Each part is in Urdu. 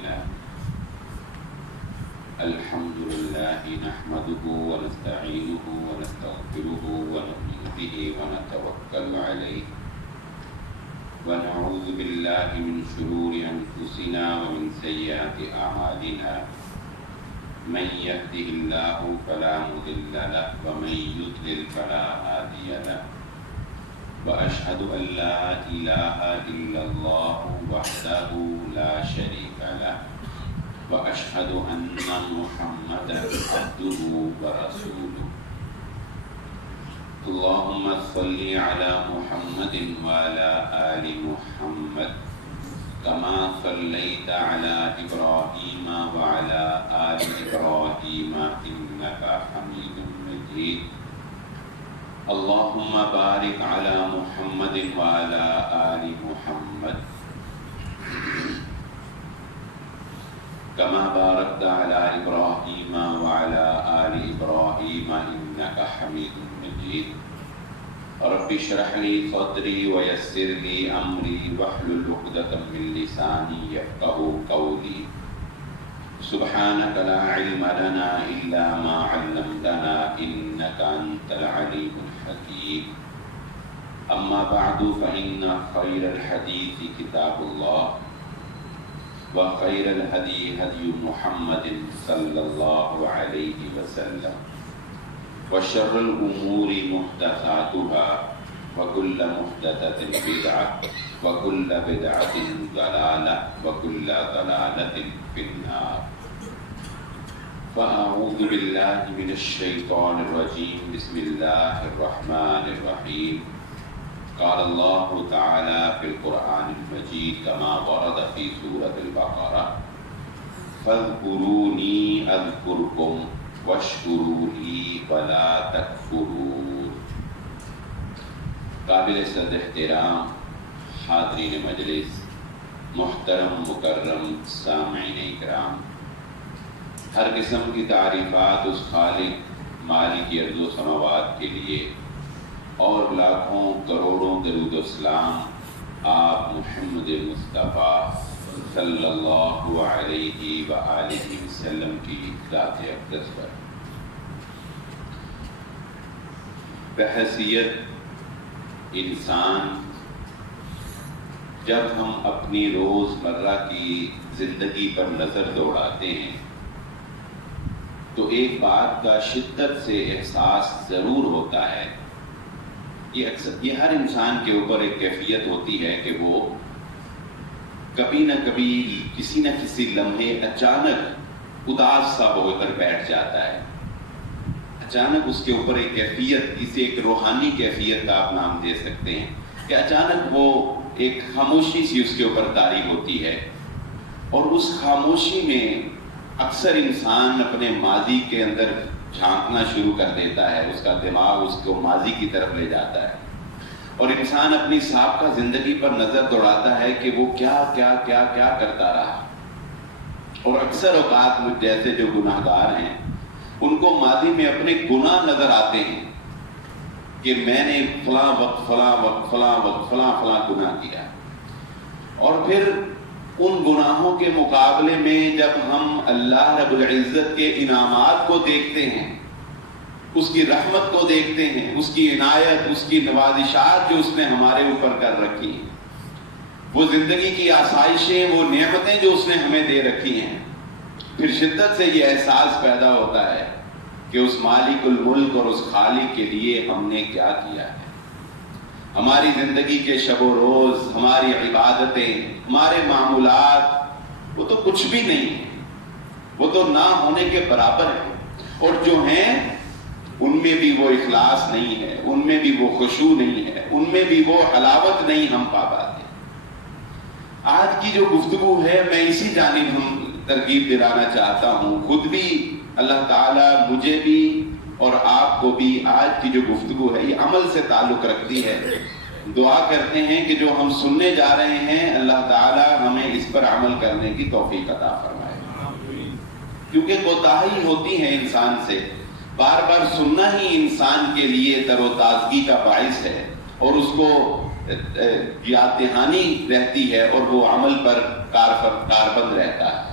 لله الحمد لله نحمده ونستعينه ونستغفره ونؤمن به ونتوكل عليه ونعوذ بالله من شرور أنفسنا ومن سيئات أعمالنا من يهده الله فلا مضل له ومن يضلل فلا هادي له وأشهد أن لا إله إلا الله وحده لا شريك له وأشهد أن محمدا عبده ورسوله اللهم صل على محمد وعلى آل محمد كما صليت على إبراهيم وعلى آل إبراهيم إنك حميد مجيد اللهم بارك على محمد وعلى آل محمد كما باركت على إبراهيم وعلى آل إبراهيم إنك حميد مجيد رب اشرح لي صدري ويسر لي أمري واحلل عقدة من لساني يفقهوا قولي سبحانك لا علم لنا إلا ما علمتنا إنك أنت العليم الحكيم أما بعد فإن خير الحديث كتاب الله وخير الهدي هدي محمد صلى الله عليه وسلم وشر الأمور محدثاتها وكل محدثة بدعة وكل بدعة ضلالة وكل ضلالة في النار فأعوذ بالله من الشيطان الرجيم بسم الله الرحمن الرحيم قال الله تعالى في القرآن المجيد كما ورد في سورة البقرة فاذكروني أذكركم واشکروا لی ولا تکفرون. قابل صد احترام حاضرین مجلس، محترم مکرم سامعین اکرام، ہر قسم کی تعریفات اس خالق مالک ارض و سماوات کے لیے اور لاکھوں کروڑوں درود و سلام آپ محمد مصطفیٰ صلی اللہ علیہ وآلہ وسلم کی ذات اقدس پر. بحیثیت انسان جب ہم اپنی روزمرہ کی زندگی پر نظر دوڑاتے ہیں تو ایک بات کا شدت سے احساس ضرور ہوتا ہے. یہ ہر انسان کے اوپر ایک کیفیت ہوتی ہے کہ وہ کبھی نہ کبھی کسی نہ کسی لمحے اچانک اداس سا ہو کر بیٹھ جاتا ہے. اچانک اس کے اوپر ایک کیفیت، اسے ایک روحانی کیفیت کا آپ نام دے سکتے ہیں کہ اچانک وہ ایک خاموشی سی اس کے اوپر طاری ہوتی ہے، اور اس خاموشی میں اکثر انسان اپنے ماضی کے اندر جھانکنا شروع کر دیتا ہے. اس کا دماغ اس کو ماضی کی طرف لے جاتا ہے اور انسان اپنی سابقہ زندگی پر نظر دوڑاتا ہے کہ وہ کیا کیا کیا کیا کرتا رہا. اور اکثر اوقات مجھ جیسے جو گناہ گار ہیں ان کو ماضی میں اپنے گناہ نظر آتے ہیں کہ میں نے فلاں وقت فلاں وقت فلاں وقت فلاں فلاں گناہ کیا. اور پھر ان گناہوں کے مقابلے میں جب ہم اللہ رب العزت کے انعامات کو دیکھتے ہیں، اس کی رحمت کو دیکھتے ہیں، اس کی عنایت، اس کی نوازشات جو اس نے ہمارے اوپر کر رکھی ہیں، وہ زندگی کی آسائشیں، وہ نعمتیں جو اس نے ہمیں دے رکھی ہیں، پھر شدت سے یہ احساس پیدا ہوتا ہے کہ اس مالک الملک اور اس خالق کے لیے ہم نے کیا کیا ہے. ہماری زندگی کے شب و روز، ہماری عبادتیں، ہمارے معمولات، وہ تو کچھ بھی نہیں ہیں، وہ تو نہ ہونے کے برابر ہیں. اور جو ہیں ان میں بھی وہ اخلاص نہیں ہے، ان میں بھی وہ خشوع نہیں ہے، ان میں بھی وہ حلاوت نہیں ہم پا پاتے. آج کی جو گفتگو ہے میں اسی جانب ہم ترغیب دلانا چاہتا ہوں. خود بھی اللہ تعالیٰ مجھے بھی اور آپ کو بھی آج کی جو گفتگو ہے یہ عمل سے تعلق رکھتی ہے. دعا کرتے ہیں کہ جو ہم سننے جا رہے ہیں اللہ تعالیٰ ہمیں اس پر عمل کرنے کی توفیق عطا فرمائے، کیونکہ کوتاہی ہوتی ہے انسان سے. بار بار سننا ہی انسان کے لیے تر و تازگی کا باعث ہے اور اس کو یاد دہانی رہتی ہے اور وہ عمل پر کاربند رہتا ہے۔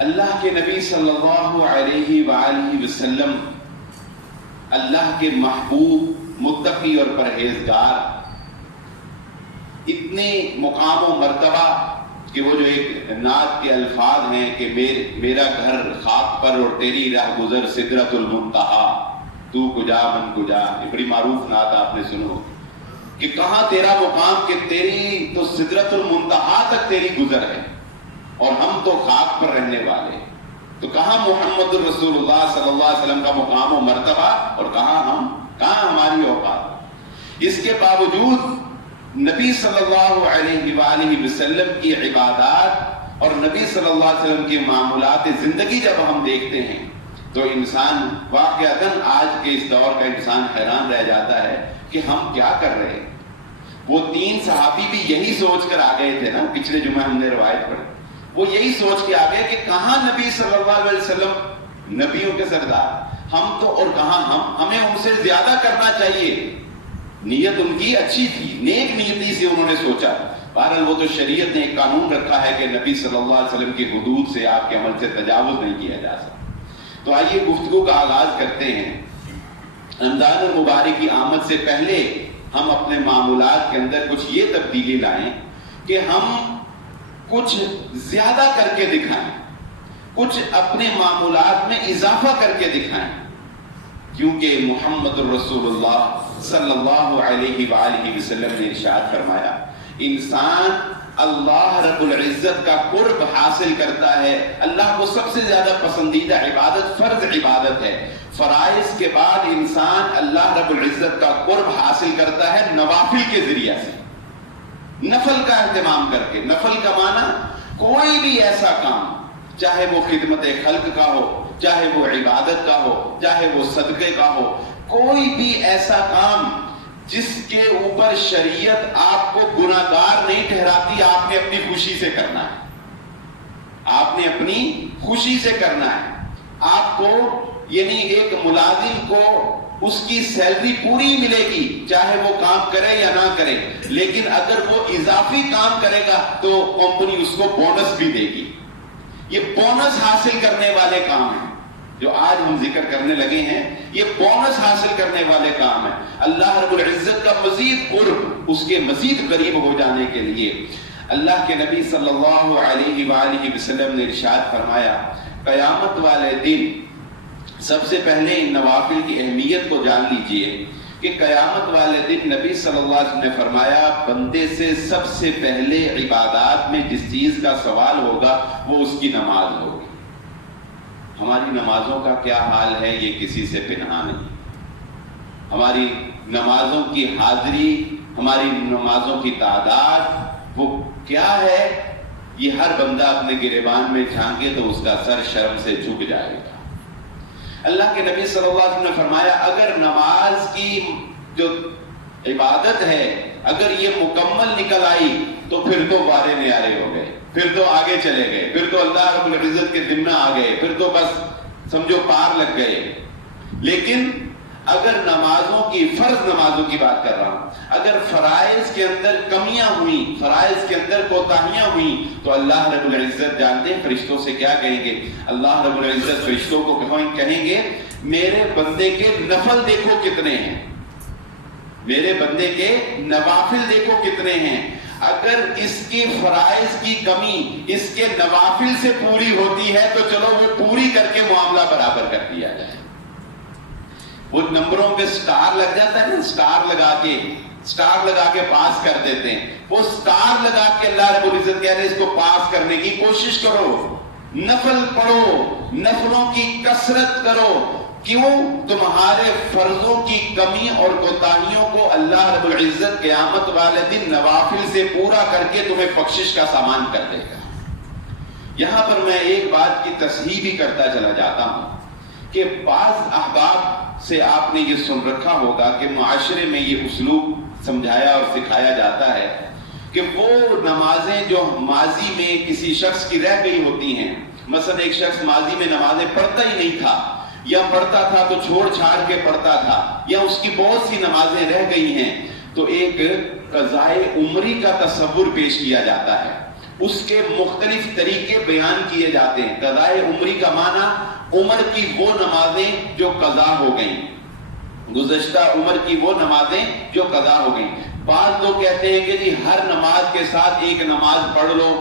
اللہ کے نبی صلی اللہ علیہ وآلہ وسلم اللہ کے محبوب، متقی اور پرہیزگار، اتنے مقام و مرتبہ کہ وہ جو ایک نعت کے الفاظ ہیں کہ میرا گھر خاک پر اور تیری راہ گزر سدرۃ المنتہا، تو کجا من کجا، یہ بڑی معروف نعت آپ نے سنو کہ کہاں تیرا مقام کہ تیری تو سدرۃ المنتہا تک تیری گزر ہے اور ہم تو خاک پر رہنے والے، تو کہاں محمد الرسول اللہ صلی اللہ علیہ وسلم کا مقام و مرتبہ اور کہاں ہماری اوقات۔ اس کے باوجود نبی صلی اللہ علیہ وآلہ وسلم کی عبادات اور نبی صلی اللہ علیہ وسلم کی معمولات زندگی جب ہم دیکھتے ہیں تو انسان واقعتاً آج کے اس دور کا انسان حیران رہ جاتا ہے کہ ہم کیا کر رہے ہیں۔ وہ 3 صحابی بھی یہی سوچ کر آ گئے تھے نا، پچھلے جمعہ ہم نے روایت پڑھی، وہ یہی سوچ کے آ گئے کہ کہاں نبی صلی اللہ علیہ وسلم نبیوں کے سردار، ہم تو اور کہاں ہمیں ان سے زیادہ کرنا چاہیے۔ نیت ان کی اچھی تھی، نیک نیتی سے انہوں نے سوچا، بہرحال وہ تو شریعت نے ایک قانون رکھا ہے کہ نبی صلی اللہ علیہ وسلم کی حدود سے، آپ کے عمل سے تجاوز نہیں کیا جا سکتا۔ تو آئیے گفتگو کا آغاز کرتے ہیں۔ رمضان المبارک کی آمد سے پہلے ہم اپنے معمولات کے اندر کچھ یہ تبدیلی لائیں کہ ہم کچھ زیادہ کر کے دکھائیں، کچھ اپنے معمولات میں اضافہ کر کے دکھائیں، کیونکہ محمد الرسول اللہ صلی اللہ علیہ وآلہ وسلم نے ارشاد فرمایا، انسان اللہ رب العزت کا قرب حاصل کرتا ہے۔ اللہ کو سب سے زیادہ پسندیدہ عبادت فرض عبادت ہے، فرائض کے بعد انسان اللہ رب العزت کا قرب حاصل کرتا ہے نوافل کے ذریعے سے، نفل کا اہتمام کر کے۔ نفل کا معنی کوئی بھی ایسا کام، چاہے وہ خدمت خلق کا ہو، چاہے وہ عبادت کا ہو، چاہے وہ صدقے کا ہو، کوئی بھی ایسا کام جس کے اوپر شریعت آپ کو گناہگار نہیں ٹھہراتی، آپ نے اپنی خوشی سے کرنا ہے، آپ نے اپنی خوشی سے کرنا ہے۔ آپ کو یعنی ایک ملازم کو اس کی سیلری پوری ملے گی چاہے وہ کام کرے یا نہ کرے، لیکن اگر وہ اضافی کام کرے گا تو کمپنی اس کو بونس بھی دے گی۔ یہ بونس حاصل کرنے والے کام ہیں جو آج ہم ذکر کرنے لگے ہیں، یہ بونس حاصل کرنے والے کام ہیں۔ اللہ رب العزت کا مزید قرب، اس کے مزید قریب ہو جانے کے لیے اللہ کے نبی صلی اللہ علیہ وآلہ وسلم نے ارشاد فرمایا، قیامت والے دن سب سے پہلے ان نوافل کی اہمیت کو جان لیجئے کہ قیامت والے دن نبی صلی اللہ علیہ وسلم نے فرمایا، بندے سے سب سے پہلے عبادات میں جس چیز کا سوال ہوگا وہ اس کی نماز ہوگی۔ ہماری نمازوں کا کیا حال ہے یہ کسی سے پنہا نہیں۔ ہماری نمازوں کی حاضری، ہماری نمازوں کی تعداد وہ کیا ہے، یہ ہر بندہ اپنے گریبان میں جھانکے تو اس کا سر شرم سے جھک جائے گا۔ اللہ کے نبی صلی اللہ علیہ وسلم نے فرمایا، اگر نماز کی جو عبادت ہے اگر یہ مکمل نکل آئی تو پھر تو بارے نیارے ہو گئے، پھر تو آگے چلے گئے، پھر تو اللہ رب العزت کے ذمہ آ گئے، پھر تو بس سمجھو پار لگ گئے۔ لیکن اگر نمازوں کی، فرض نمازوں کی بات کر رہا ہوں، اگر فرائض کے اندر کمیاں ہوئیں، فرائض کے اندر کوتاہیاں ہوئیں تو اللہ رب العزت جانتے ہیں فرشتوں سے کیا کہیں گے؟ اللہ رب العزت فرشتوں کو کہیں گے میرے بندے کے نفل دیکھو کتنے ہیں، میرے بندے کے نوافل دیکھو کتنے ہیں۔ اگر اس کی فرائض کی کمی اس کے نوافل سے پوری ہوتی ہے تو چلو وہ پوری کر کے معاملہ برابر کر دیا جائے۔ وہ نمبروں پہ سٹار لگ جاتا ہے نا، سٹار لگا کے پاس کر دیتے ہیں، وہ سٹار لگا کے اللہ رب العزت کہہ رہے اس کو پاس کرنے کی کوشش کرو، نفل پڑھو، نفلوں کی کثرت کرو۔ کیوں؟ تمہارے فرضوں کی کمی اور کوتاہیوں کو اللہ رب العزت قیامت والے دن نوافل سے پورا کر کے تمہیں بخشش کا سامان کر دے گا۔ یہاں پر میں ایک بات کی تصحیح بھی کرتا چلا جاتا ہوں کہ بعض احباب سے آپ نے یہ سن رکھا ہوگا کہ معاشرے میں یہ اسلوب سمجھایا اور سکھایا جاتا ہے کہ وہ نمازیں جو ماضی میں کسی شخص کی رہ گئی ہوتی ہیں، مثلا ایک شخص ماضی میں نمازیں پڑھتا ہی نہیں تھا، یا پڑھتا تھا تو چھوڑ چھاڑ کے پڑھتا تھا، یا اس کی بہت سی نمازیں رہ گئی ہیں، تو ایک قضائے عمری کا تصور پیش کیا جاتا ہے، اس کے مختلف طریقے بیان کیے جاتے ہیں۔ قضائے عمری کا معنی عمر کی وہ نمازیں جو قضا ہو گئیں، گزشتہ عمر کی وہ نمازیں جو قضا ہو گئیں۔ بعض لوگ کہتے ہیں کہ جی ہر نماز کے ساتھ ایک نماز پڑھ لو،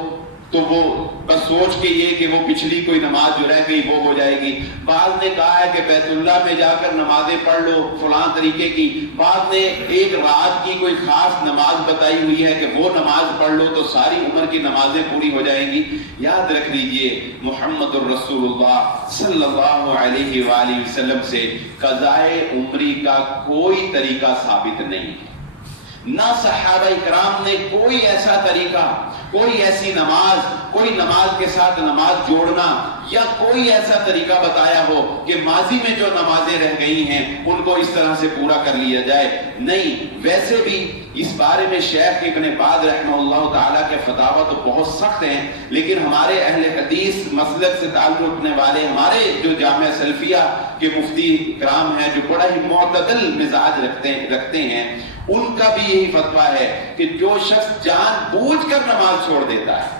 تو وہ بس سوچ کے یہ کہ وہ پچھلی کوئی نماز جو رہ گئی وہ ہو جائے گی۔ بعض نے کہا ہے کہ بیت اللہ میں جا کر نمازیں پڑھ لو فلاں طریقے کی۔ بعض نے ایک رات کی کوئی خاص نماز بتائی ہوئی ہے کہ وہ نماز پڑھ لو تو ساری عمر کی نمازیں پوری ہو جائیں گی۔ یاد رکھ لیجئے محمد الرسول اللہ صلی اللہ علیہ وآلہ وسلم سے قضائے عمری کا کوئی طریقہ ثابت نہیں ہے، نہ صحابہ کرام نے کوئی ایسا طریقہ، کوئی ایسی نماز، کوئی نماز کے ساتھ نماز جوڑنا یا کوئی ایسا طریقہ بتایا ہو کہ ماضی میں جو نمازیں رہ گئی ہیں ان کو اس طرح سے پورا کر لیا جائے۔ نہیں، ویسے بھی اس بارے میں شیخ ابن باز رحمہ اللہ تعالیٰ کے فتاوی تو بہت سخت ہیں، لیکن ہمارے اہل حدیث مسلک سے تعلق رکھنے والے ہمارے جو جامعہ سلفیہ کے مفتی کرام ہیں جو بڑا ہی معتدل مزاج رکھتے ہیں، ان کا بھی یہی فتویٰ ہے کہ جو شخص جان بوجھ کر نماز چھوڑ دیتا ہے،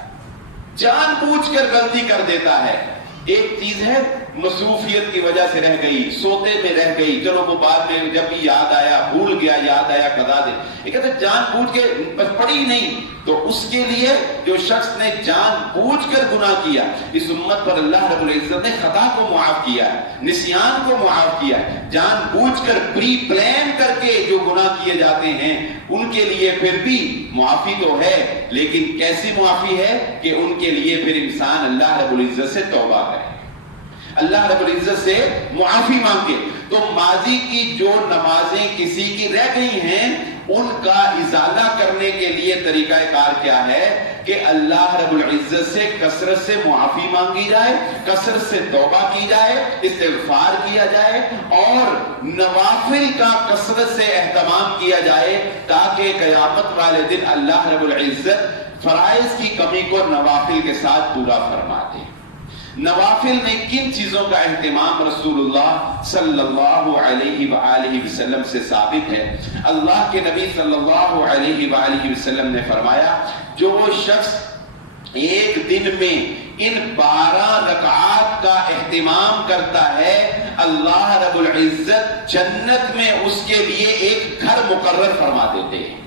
جان بوجھ کر غلطی کر دیتا ہے، ایک چیز ہے مصروفیت کی وجہ سے رہ گئی، سوتے میں رہ گئی، چلو وہ بعد میں جب بھی یاد آیا، بھول گیا، یاد آیا قضا دے، یہ کہتے ہیں جان بوجھ کے بس پڑھی نہیں، تو اس کے لیے جو شخص نے جان بوجھ کر گناہ کیا، اس امت پر اللہ رب العزت نے خطا کو معاف کیا ہے، نسیان کو معاف کیا ہے۔ جان بوجھ کر پری پلان کر کے جو گناہ کیے جاتے ہیں ان کے لیے پھر بھی معافی تو ہے، لیکن کیسی معافی ہے کہ ان کے لیے پھر انسان اللہ رب العزت سے توبہ کرے، اللہ رب العزت سے معافی مانگے۔ تو ماضی کی جو نمازیں کسی کی رہ گئی ہیں ان کا ازالہ کرنے کے لیے طریقہ کار کیا ہے کہ اللہ رب العزت سے کثرت سے معافی مانگی جائے، کثرت سے توبہ کی جائے، استغفار کیا جائے اور نوافل کا کثرت سے اہتمام کیا جائے، تاکہ قیامت والے دن اللہ رب العزت فرائض کی کمی کو نوافل کے ساتھ پورا فرما دے۔ نوافل میں کن چیزوں کا اہتمام رسول اللہ صلی اللہ علیہ وآلہ وسلم سے ثابت ہے؟ اللہ کے نبی صلی اللہ علیہ وآلہ وسلم نے فرمایا جو شخص ایک دن میں ان 12 رکعات کا اہتمام کرتا ہے، اللہ رب العزت جنت میں اس کے لیے ایک گھر مقرر فرما دیتے ہیں۔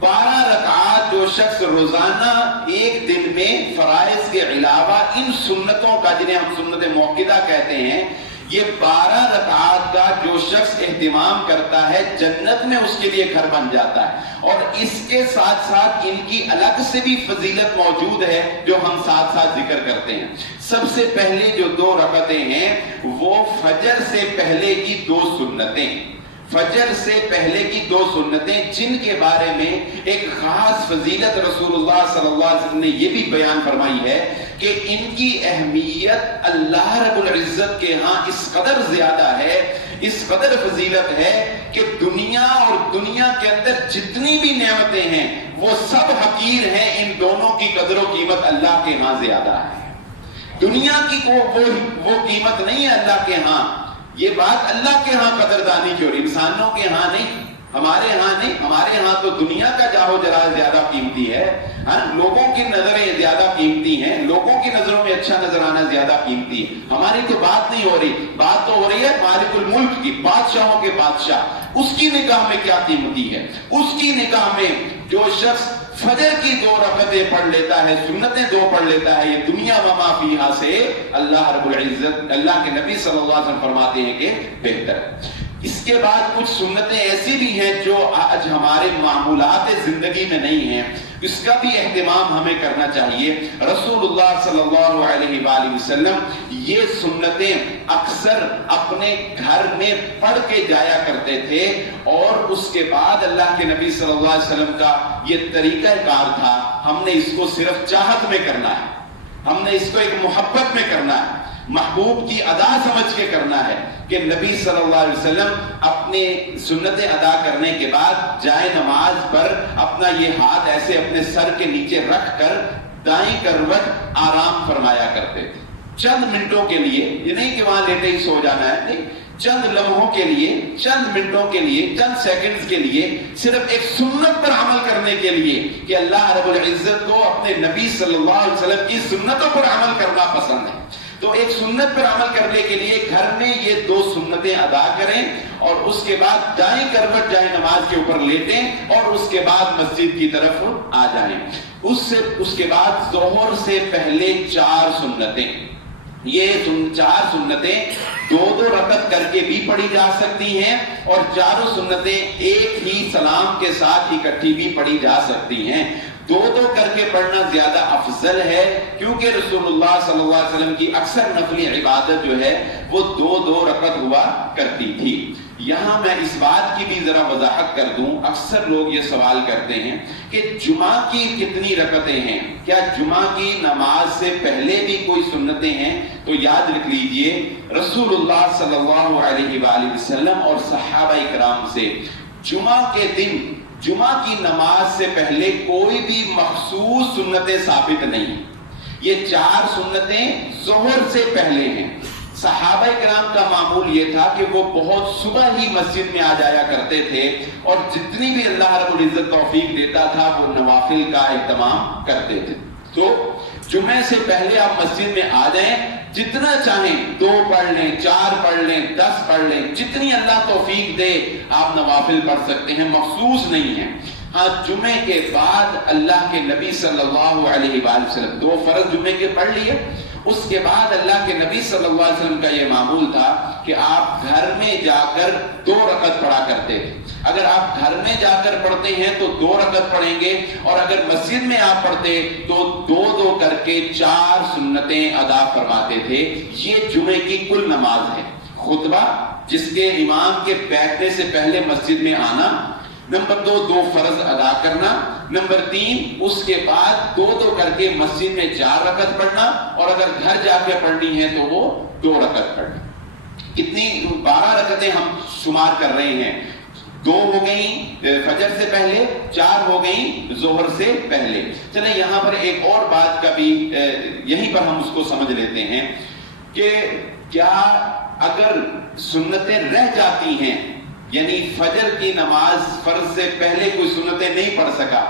12 رکعات جو شخص روزانہ ایک دن میں فرائض کے علاوہ ان سنتوں کا، جنہیں ہم سنت موقدہ کہتے ہیں، یہ 12 رکعات کا جو شخص اہتمام کرتا ہے جنت میں اس کے لیے گھر بن جاتا ہے۔ اور اس کے ساتھ ساتھ ان کی الگ سے بھی فضیلت موجود ہے جو ہم ساتھ ساتھ ذکر کرتے ہیں۔ سب سے پہلے جو 2 رکعتیں ہیں وہ فجر سے پہلے کی 2 سنتیں، فجر سے پہلے کی 2 سنتیں جن کے بارے میں ایک خاص فضیلت رسول اللہ صلی اللہ علیہ وسلم نے یہ بھی بیان فرمائی ہے کہ ان کی اہمیت اللہ رب العزت کے ہاں اس قدر زیادہ ہے، اس قدر فضیلت ہے کہ دنیا اور دنیا کے اندر جتنی بھی نعمتیں ہیں وہ سب حقیر ہیں، ان دونوں کی قدر و قیمت اللہ کے ہاں زیادہ ہے۔ دنیا کی وہ قیمت نہیں ہے اللہ کے ہاں، یہ بات اللہ کے ہاں قدردانی کی، اور انسانوں کے ہاں نہیں، ہمارے ہاں نہیں۔ ہمارے ہاں تو دنیا کا جاہو جلال زیادہ قیمتی ہے، لوگوں کی نظریں زیادہ قیمتی ہیں، لوگوں کی نظروں میں اچھا نظر آنا زیادہ قیمتی ہے۔ ہماری تو بات نہیں ہو رہی، بات تو ہو رہی ہے مالک الملک کی، بادشاہوں کے بادشاہ، اس کی نگاہ میں کیا قیمتی ہے۔ اس کی نگاہ میں جو شخص فجر کی 2 رکعتیں پڑھ لیتا ہے، سنتیں 2 پڑھ لیتا ہے، یہ دنیا و ما فیہا سے اللہ رب العزت، اللہ کے نبی صلی اللہ علیہ وسلم فرماتے ہیں کہ بہتر۔ اس کے بعد کچھ سنتیں ایسی بھی ہیں جو آج ہمارے معمولات زندگی میں نہیں ہیں، اس کا بھی اہتمام ہمیں کرنا چاہیے۔ رسول اللہ صلی اللہ علیہ وآلہ وسلم یہ سنتیں اکثر اپنے گھر میں پڑھ کے جایا کرتے تھے، اور اس کے بعد اللہ کے نبی صلی اللہ علیہ وسلم کا یہ طریقہ کار تھا، ہم نے اس کو صرف چاہت میں کرنا ہے، ہم نے اس کو ایک محبت میں کرنا ہے، محبوب کی ادا سمجھ کے کرنا ہے کہ نبی صلی اللہ علیہ وسلم اپنے سنتیں ادا کرنے کے بعد جائے نماز پر اپنا یہ ہاتھ ایسے اپنے سر کے نیچے رکھ کر دائیں کروٹ آرام فرمایا کرتے تھے، چند منٹوں کے لیے، یہ نہیں کہ وہاں لیٹے ہی سو جانا ہے، نہیں، چند لمحوں کے لیے، چند منٹوں کے لیے، چند سیکنڈز کے لیے صرف ایک سنت پر عمل کرنے کے لیے کہ اللہ رب العزت کو اپنے نبی صلی اللہ علیہ وسلم کی سنتوں پر عمل کرنا پسند ہے، تو ایک سنت پر عمل کرنے کے لیے گھر میں یہ 2 سنتیں ادا کریں اور اس کے بعد دائیں کروٹ جائیں نماز کے اوپر لیٹیں اور اس کے بعد مسجد کی طرف آ جائیں۔ اس کے بعد ظہر سے پہلے 4 سنتیں، یہ 4 سنتیں 2 رکعت کر کے بھی پڑھی جا سکتی ہیں اور 4 سنتیں ایک ہی سلام کے ساتھ اکٹھی بھی پڑھی جا سکتی ہیں۔ 2 کر کے پڑھنا زیادہ افضل ہے، کیونکہ رسول اللہ صلی اللہ علیہ وسلم کی اکثر نفلی عبادت جو ہے وہ 2 رکعت ہوا کرتی تھی۔ یہاں میں اس بات کی بھی ذرا وضاحت کر دوں، اکثر لوگ یہ سوال کرتے ہیں کہ جمعہ کی کتنی رکعتیں ہیں، کیا جمعہ کی نماز سے پہلے بھی کوئی سنتیں ہیں؟ تو یاد رکھ لیجئے، رسول اللہ صلی اللہ علیہ وآلہ وسلم اور صحابہ کرام سے جمعہ کے دن، جمعہ کی نماز سے پہلے کوئی بھی مخصوص سنتیں ثابت نہیں۔ یہ 4 سنتیں ظہر سے پہلے ہیں۔ صحابہ کرام کا معمول یہ تھا کہ وہ بہت صبح ہی مسجد میں آ جایا کرتے تھے اور جتنی بھی اللہ رب العزت توفیق دیتا تھا وہ نوافل کا اہتمام کرتے تھے۔ تو جمعے سے پہلے آپ مسجد میں آ جائیں، جتنا چاہیں 2 پڑھ لیں، 4 پڑھ لیں، 10 پڑھ لیں، جتنی اللہ توفیق دے آپ نوافل پڑھ سکتے ہیں، مخصوص نہیں ہے۔ ہاں جمعے کے بعد اللہ کے نبی صلی اللہ علیہ وآلہ وسلم 2 فرض جمعے کے پڑھ لیے، اس کے بعد اللہ کے نبی صلی اللہ علیہ وسلم کا یہ معمول تھا کہ آپ گھر میں جا کر 2 رکعت پڑھا کرتے تھے۔ اگر آپ گھر میں جا کر پڑھتے ہیں تو 2 رکعت پڑھیں گے، اور اگر مسجد میں آپ پڑھتے تو 2 کر کے 4 سنتیں ادا فرماتے تھے۔ یہ جمعے کی کل نماز ہے۔ خطبہ جس کے امام کے بیٹھنے سے پہلے مسجد میں آنا، نمبر 2 فرض ادا کرنا، نمبر 3 اس کے بعد 2 کر کے مسجد میں 4 رکعت پڑھنا، اور اگر گھر جا کے پڑھنی ہے تو وہ 2 رکعت پڑھنا۔ کتنی 12 رکعتیں ہم شمار کر رہے ہیں، 2 ہو گئیں فجر سے پہلے، 4 ہو گئیں ظہر سے پہلے۔ چلیں یہاں پر ایک اور بات کا بھی یہیں پر ہم اس کو سمجھ لیتے ہیں کہ کیا اگر سنتیں رہ جاتی ہیں، یعنی فجر کی نماز فرض سے پہلے کوئی سنتیں نہیں پڑھ سکا،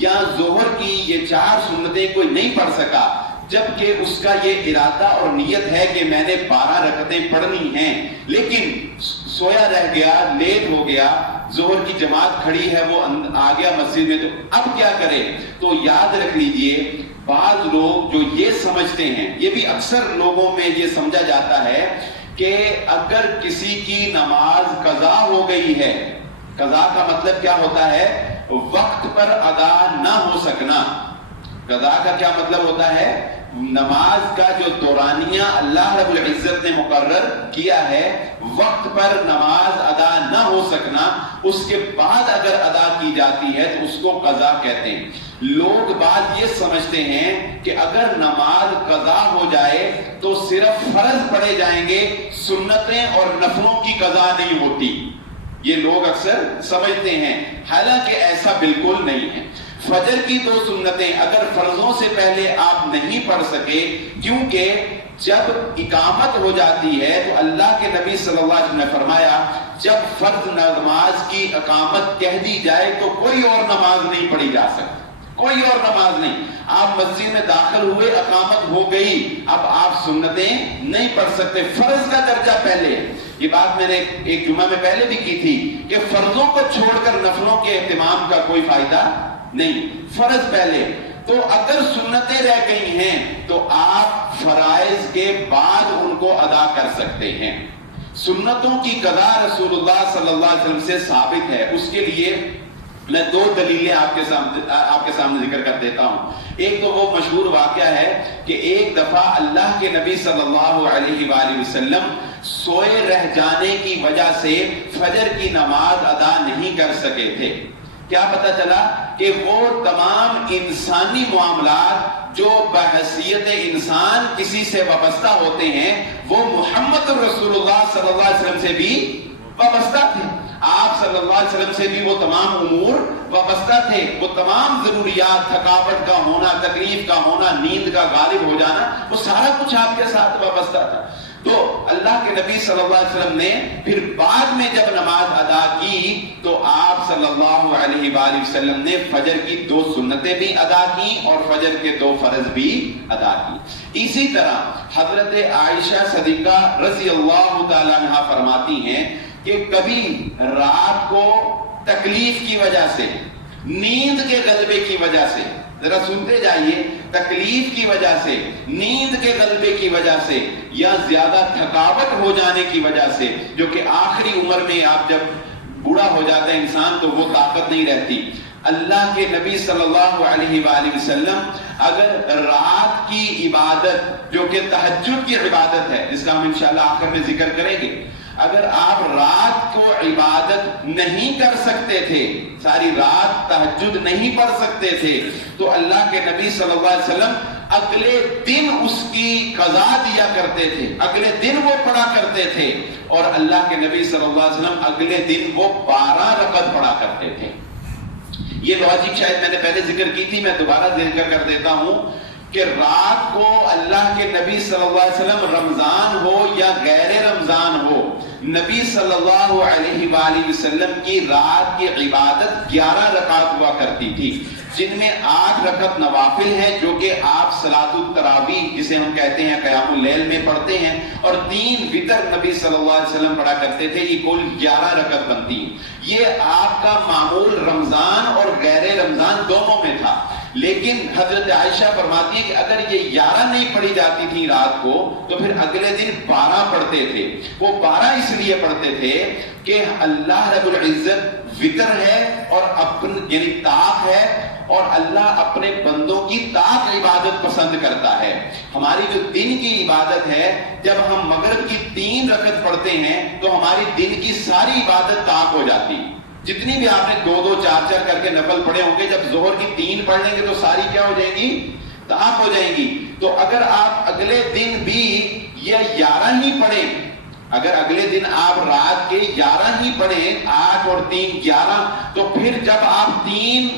یا ظہر کی یہ 4 سنتیں کوئی نہیں پڑھ سکا، جبکہ اس کا یہ ارادہ اور نیت ہے کہ میں نے 12 رکعتیں پڑھنی ہیں، لیکن سویا رہ گیا، لیٹ ہو گیا، ظہر کی جماعت کھڑی ہے، وہ آ گیا مسجد میں، تو اب کیا کرے؟ تو یاد رکھ لیجئے، بعض لوگ جو یہ سمجھتے ہیں، یہ بھی اکثر لوگوں میں یہ سمجھا جاتا ہے کہ اگر کسی کی نماز قضا ہو گئی ہے، قضا کا مطلب کیا ہوتا ہے؟ وقت پر ادا نہ ہو سکنا۔ قضا کا کیا مطلب ہوتا ہے؟ نماز کا جو دورانیہ اللہ رب العزت نے مقرر کیا ہے، وقت پر نماز ادا نہ ہو سکنا، اس کے بعد اگر ادا کی جاتی ہے تو اس کو قضا کہتے ہیں۔ لوگ بات یہ سمجھتے ہیں کہ اگر نماز قضا ہو جائے تو صرف فرض پڑھے جائیں گے، سنتیں اور نفلوں کی قضا نہیں ہوتی۔ یہ لوگ اکثر سمجھتے ہیں، حالانکہ ایسا بالکل نہیں ہے۔ فجر کی 2 سنتیں اگر فرضوں سے پہلے آپ نہیں پڑھ سکے، کیونکہ جب اقامت ہو جاتی ہے تو اللہ کے نبی صلی اللہ علیہ وسلم نے فرمایا جب فرض نماز کی اقامت کہہ دی جائے تو کوئی اور نماز نہیں پڑھی جا سکتی، کوئی اور نماز نہیں۔ آپ مسجد میں داخل ہوئے، اقامت ہو گئی، اب آپ سنتیں نہیں پڑھ سکتے، فرض کا درجہ پہلے۔ یہ بات میں نے ایک جمعہ میں پہلے بھی کی تھی کہ فرضوں کو چھوڑ کر نفلوں کے اہتمام کا کوئی فائدہ نہیں، فرض پہلے۔ تو اگر سنتیں رہ گئی ہیں تو آپ فرائض کے بعد ان کو ادا کر سکتے ہیں۔ سنتوں کی قضا رسول اللہ صلی اللہ علیہ وسلم سے ثابت ہے۔ اس کے لیے میں 2 دلیلیں آپ کے سامنے ذکر کر دیتا ہوں۔ ایک تو وہ مشہور واقعہ ہے کہ ایک دفعہ اللہ کے نبی صلی اللہ علیہ وآلہ وسلم سوئے رہ جانے کی وجہ سے فجر کی نماز ادا نہیں کر سکے تھے۔ کیا پتا چلا کہ وہ تمام انسانی معاملات جو بحیثیت انسان کسی سے وابستہ ہوتے ہیں وہ محمد رسول اللہ صلی اللہ علیہ وسلم سے بھی وابستہ تھے۔ آپ صلی اللہ علیہ وسلم سے بھی وہ تمام امور وابستہ تھے، وہ تمام ضروریات، تھکاوٹ کا ہونا، تکلیف کا ہونا، نیند کا غالب ہو جانا، وہ سارا کچھ آپ کے ساتھ وابستہ تھا۔ تو اللہ کے نبی صلی اللہ علیہ وسلم نے پھر بعد میں جب نماز ادا کی تو آپ صلی اللہ علیہ وآلہ وسلم نے فجر کی 2 سنتیں بھی ادا کی اور فجر کے 2 فرض بھی ادا کی۔ اسی طرح حضرت عائشہ صدیقہ رضی اللہ تعالیٰ عنہا فرماتی ہیں کہ کبھی رات کو تکلیف کی وجہ سے، نیند کے غلبے کی وجہ سے، ذرا سنتے جائیے، تکلیف کی وجہ سے، نیند کے غلبے کی وجہ سے، یا زیادہ تھکاوٹ ہو جانے کی وجہ سے، جو کہ آخری عمر میں آپ جب بوڑھا ہو جاتا ہے انسان تو وہ طاقت نہیں رہتی، اللہ کے نبی صلی اللہ علیہ وآلہ وسلم اگر رات کی عبادت جو کہ تہجد کی عبادت ہے، جس کا ہم انشاءاللہ آخر میں ذکر کریں گے، اگر آپ رات کو عبادت نہیں کر سکتے تھے، ساری رات تہجد نہیں پڑھ سکتے تھے، تو اللہ کے نبی صلی اللہ علیہ وسلم اگلے دن اس کی قضا دیا کرتے تھے، اگلے دن وہ پڑھا کرتے تھے، اور اللہ کے نبی صلی اللہ علیہ وسلم اگلے دن وہ 12 رکعت پڑھا کرتے تھے۔ یہ لاجک شاید میں نے پہلے ذکر کی تھی، میں دوبارہ ذکر کر دیتا ہوں کہ رات کو اللہ کے نبی صلی اللہ علیہ وسلم رمضان ہو یا غیر رمضان ہو، نبی صلی اللہ علیہ وآلہ وسلم کی رات کی عبادت 11 رکعت ہوا کرتی تھی، جن میں 8 رکعت نوافل ہے جو کہ آپ صلاۃ التراویح جسے ہم کہتے ہیں قیام اللیل میں پڑھتے ہیں، اور 3 وتر نبی صلی اللہ علیہ وسلم پڑھا کرتے تھے، یہ کل 11 رکعت بنتی۔ یہ آپ کا معمول رمضان اور غیر رمضان دونوں میں تھا، لیکن حضرت عائشہ فرماتی ہے کہ اگر یہ 11 نہیں پڑھی جاتی تھی رات کو تو پھر اگلے دن 12 پڑھتے تھے۔ وہ 12 اس لیے پڑھتے تھے کہ اللہ رب العزت وتر ہے اور یعنی طاق ہے، اور اللہ اپنے بندوں کی طاق عبادت پسند کرتا ہے۔ ہماری جو دن کی عبادت ہے، جب ہم مغرب کی 3 رکعت پڑھتے ہیں تو ہماری دن کی ساری عبادت طاق ہو جاتی، جتنی بھی آپ نے 2-2 4-4 کر کے نفل پڑھے ہوں گے، جب ظہر کی 3 پڑھ لیں گے تو ساری کیا ہو جائیں گی؟ طاق ہو جائیں گی۔ تو اگر آپ اگلے دن بھی یہ 11 ہی پڑھیں، اگر اگلے دن آپ رات کے 11 ہی پڑھیں، 8 اور 3 11، تو پھر جب آپ 3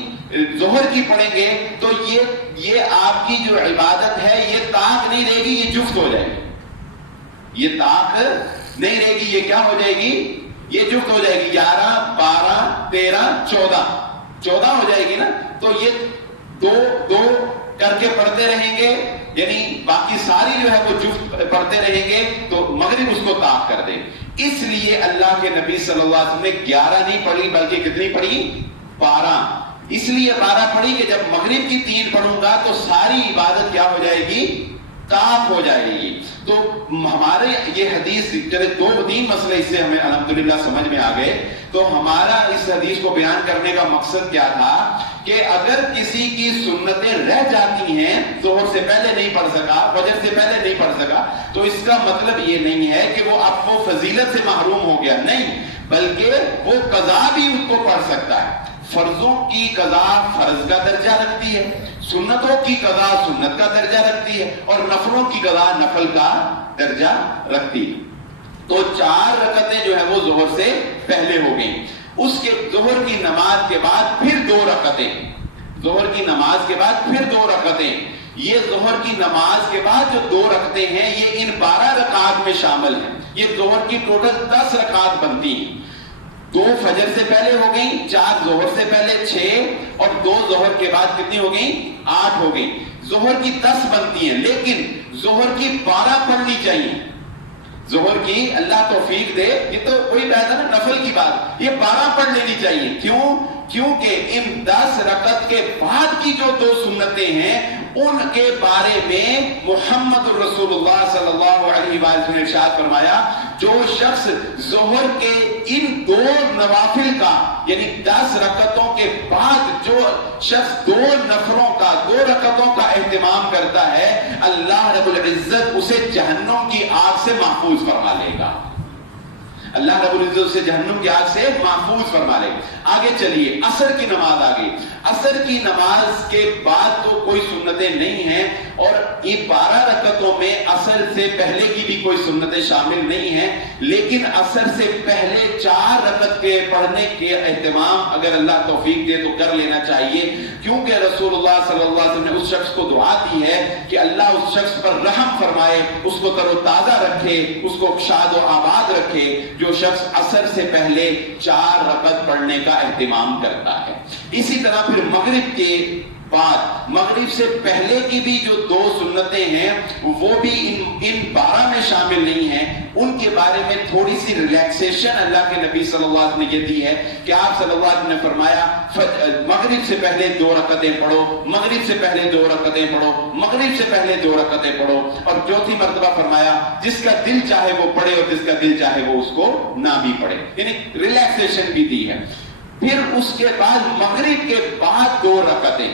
ظہر کی پڑھیں گے تو یہ آپ کی جو عبادت ہے یہ طاق نہیں رہے گی، یہ جفت ہو جائے گی، یہ طاق نہیں رہے گی، یہ کیا ہو جائے گی؟ یہ جفت ہو جائے گی۔ 11 12 13 14 ہو جائے گی نا، تو یہ 2 کر کے پڑھتے رہیں گے، یعنی باقی ساری جو ہے وہ جفت پڑھتے رہیں گے تو مغرب اس کو طاق کر دے۔ اس لیے اللہ کے نبی صلی اللہ علیہ وسلم نے 11 نہیں پڑھی بلکہ کتنی پڑھی؟ 12۔ اس لیے 12 پڑھی کہ جب مغرب کی 3 پڑھوں گا تو ساری عبادت کیا ہو جائے گی؟ طاق ہو جائے گی۔ تو ہمارے یہ حدیث چلے 2-3 مسئلے اس سے ہمیں الحمدللہ سمجھ میں آ گئے۔ تو ہمارا اس حدیث کو بیان کرنے کا مقصد کیا تھا کہ اگر کسی کی سنتیں رہ جاتی ہیں، ظہر سے پہلے نہیں پڑھ سکا، فجر سے پہلے نہیں پڑھ سکا، تو اس کا مطلب یہ نہیں ہے کہ وہ اب وہ فضیلت سے محروم ہو گیا، نہیں، بلکہ وہ قضا بھی اس کو پڑھ سکتا ہے۔ فرضوں کی قضا فرض کا درجہ رکھتی ہے، سنتوں کی قضا سنت کا درجہ رکھتی ہے، اور نفلوں کی قضا نفل کا درجہ رکھتی ہے۔ تو 4 رکعتیں جو ہے وہ ظہر سے پہلے ہو گئیں۔ اس کے ظہر کی نماز کے بعد پھر 2 رکعتیں، ظہر کی نماز کے بعد پھر 2 رکعتیں، یہ ظہر کی نماز کے بعد جو 2 رکعتیں ہیں یہ ان 12 رکعات میں شامل ہیں۔ یہ ظہر کی ٹوٹل 10 رکعات بنتی ہیں۔ 2 فجر سے پہلے ہو گئیں، 4 ظہر سے پہلے 6، اور 2 ظہر کے بعد کتنی ہو گئیں؟ 8 ہو گئیں۔ ظہر کی 10 بنتی ہیں، لیکن ظہر کی 12 پڑھنی چاہیے۔ ظہر کی اللہ توفیق دے، یہ تو کوئی بات ہے نا نفل کی بات، یہ 12 پڑھ لینی چاہیے۔ کیوں؟ کیونکہ ان 10 رکعت کے بعد کی جو 2 سنتیں ہیں ان کے بارے میں محمد رسول اللہ صلی اللہ علیہ وسلم نے ارشاد فرمایا، جو شخص ظہر کے ان 2 نوافل کا یعنی 10 رکعتوں کے بعد جو شخص 2 نفلوں کا 2 رکعتوں کا اہتمام کرتا ہے، اللہ رب العزت اسے جہنم کی آگ سے محفوظ فرما لے گا۔ اللہ رب العزت اسے جہنم کی آگ سے محفوظ فرما لے گا۔ آگے چلیے، عصر کی نماز آ گئی۔ عصر کی نماز کے بعد تو کوئی سنتیں نہیں ہیں، اور یہ 12 رکعتوں میں عصر سے پہلے کی بھی کوئی سنتیں شامل نہیں ہیں، لیکن عصر سے پہلے 4 رکعت کے پڑھنے کے اہتمام اگر اللہ توفیق دے تو کر لینا چاہیے، کیونکہ رسول اللہ صلی اللہ علیہ وسلم نے اس شخص کو دعا دی ہے کہ اللہ اس شخص پر رحم فرمائے، اس کو تر و تازہ رکھے، اس کو شاد و آباد رکھے جو شخص عصر سے پہلے 4 رکعت پڑھنے کا اہتمام کرتا ہے۔ اسی طرح پھر مغرب کے بعد، مغرب سے پہلے کی بھی جو 2 سنتیں ہیں وہ بھی ان 12 میں شامل نہیں ہیں، ان کے بارے میں تھوڑی سی ریلیکسیشن اللہ کے نبی صلی اللہ علیہ وسلم نے یہ دی ہے کہ آپ صلی اللہ علیہ وسلم نے فرمایا مغرب سے پہلے 2 رکعتیں پڑھو، مغرب سے پہلے 2 رکعتیں پڑھو، مغرب سے پہلے 2 رکعتیں پڑھو، اور چوتھی مرتبہ فرمایا جس کا دل چاہے وہ پڑھے اور جس کا دل چاہے وہ اس کو نہ بھی پڑھے، یعنی ریلیکسیشن بھی دی ہے۔ پھر اس کے بعد مغرب کے بعد 2 رکعتیں،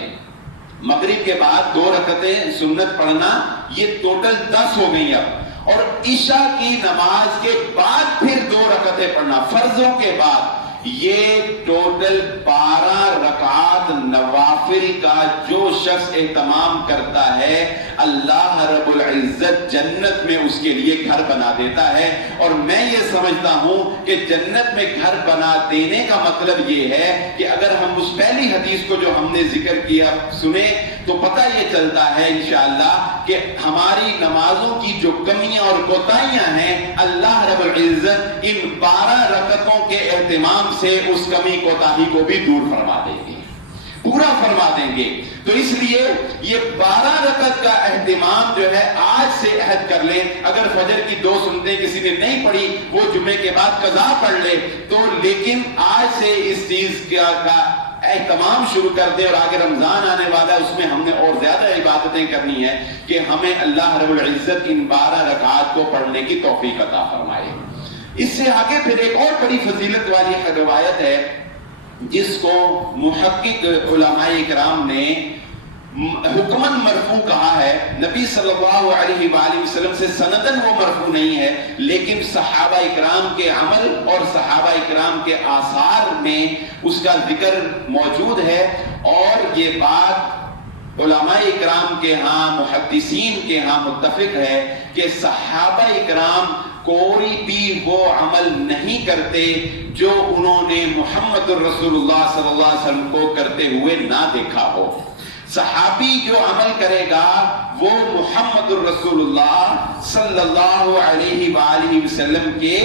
مغرب کے بعد 2 رکعتیں سنت پڑھنا، یہ ٹوٹل 10 ہو گئی اب، اور عشاء کی نماز کے بعد پھر 2 رکعتیں پڑھنا فرضوں کے بعد، یہ ٹوٹل 12 رکعات نوافل کا جو شخص اہتمام کرتا ہے اللہ رب العزت جنت میں اس کے لیے گھر بنا دیتا ہے۔ اور میں یہ سمجھتا ہوں کہ جنت میں گھر بنا دینے کا مطلب یہ ہے کہ اگر ہم اس پہلی حدیث کو جو ہم نے ذکر کیا سنے تو پتہ یہ چلتا ہے انشاءاللہ کہ ہماری نمازوں کی جو کمیاں اور کوتاہیاں ہیں اللہ رب العزت ان 12 رکعتوں کے اہتمام سے اس کمی کوتاہی کو بھی دور فرما دیں گے، پورا فرما دیں گے۔ تو اس لیے یہ 12 رکعت کا اہتمام جو ہے آج سے عہد کر لیں، اگر فجر کی 2 سنتیں کسی نے نہیں پڑھی وہ جمعے کے بعد قضا پڑھ لے تو، لیکن آج سے اس چیز کا اہتمام شروع کر دے، اور آگے رمضان آنے والا ہے اس میں ہم نے اور زیادہ عبادتیں کرنی ہے کہ ہمیں اللہ رب العزت ان 12 رکعات کو پڑھنے کی توفیق عطا فرمائے۔ اس سے آگے پھر ایک اور بڑی فضیلت والی روایت ہے جس کو محقق علماء کرام نے حکماً مرفوع کہا ہے، نبی صلی اللہ علیہ وآلہ وسلم سے سنداً وہ مرفوع نہیں ہے، لیکن صحابہ اکرام کے عمل اور صحابہ اکرام کے آثار میں اس کا ذکر موجود ہے، اور یہ بات علماء اکرام کے ہاں محدثین کے ہاں متفق ہے کہ صحابہ اکرام کوئی بھی وہ عمل نہیں کرتے جو انہوں نے محمد الرسول اللہ صلی اللہ علیہ وسلم کو کرتے ہوئے نہ دیکھا ہو۔ صحابی جو عمل کرے گا وہ محمد الرسول اللہ صلی اللہ علیہ وآلہ وسلم کے